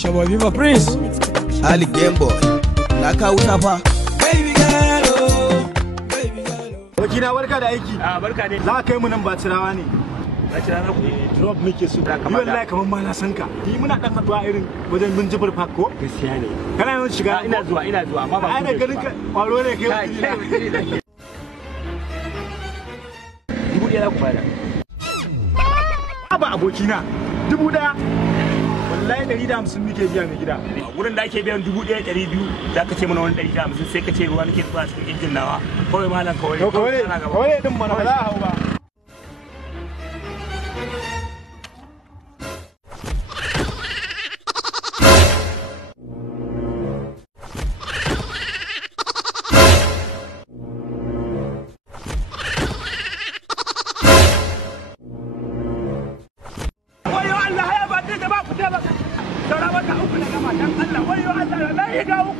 Shabo Viva Prince. Ali Game Boy. Na kawo safa. Baby girl, oh, baby girl. Wakina barka da aiki. Barka ne. Za ka kai mu nan ba cirawa ne. Bacira na ku. Drop muke so. Ni wallahi kaman ma na san ka. Ni muna dan haduwa irin wajen Minjibir Park ko? Gaskiya ne. Kana yawan shiga? Ina zuwa amma ba. Ai da ganin ka kwaro ne kai. Dubu ɗaya za ku bada. Ba abokina. 1000. Wallahi 150 muke biya mai gida. Wurin da ake biyan 1200 za ka ce mana wani 150 sai ka ce ruwa nake zuwa cikin injin nawa. Kawai malam kawai. Kawai din mana ba za a hau ba. Wayo Allah ya ba da ba ku da ba. Saura mata uku na gama dan Allah wayo Allah na yi ga uku.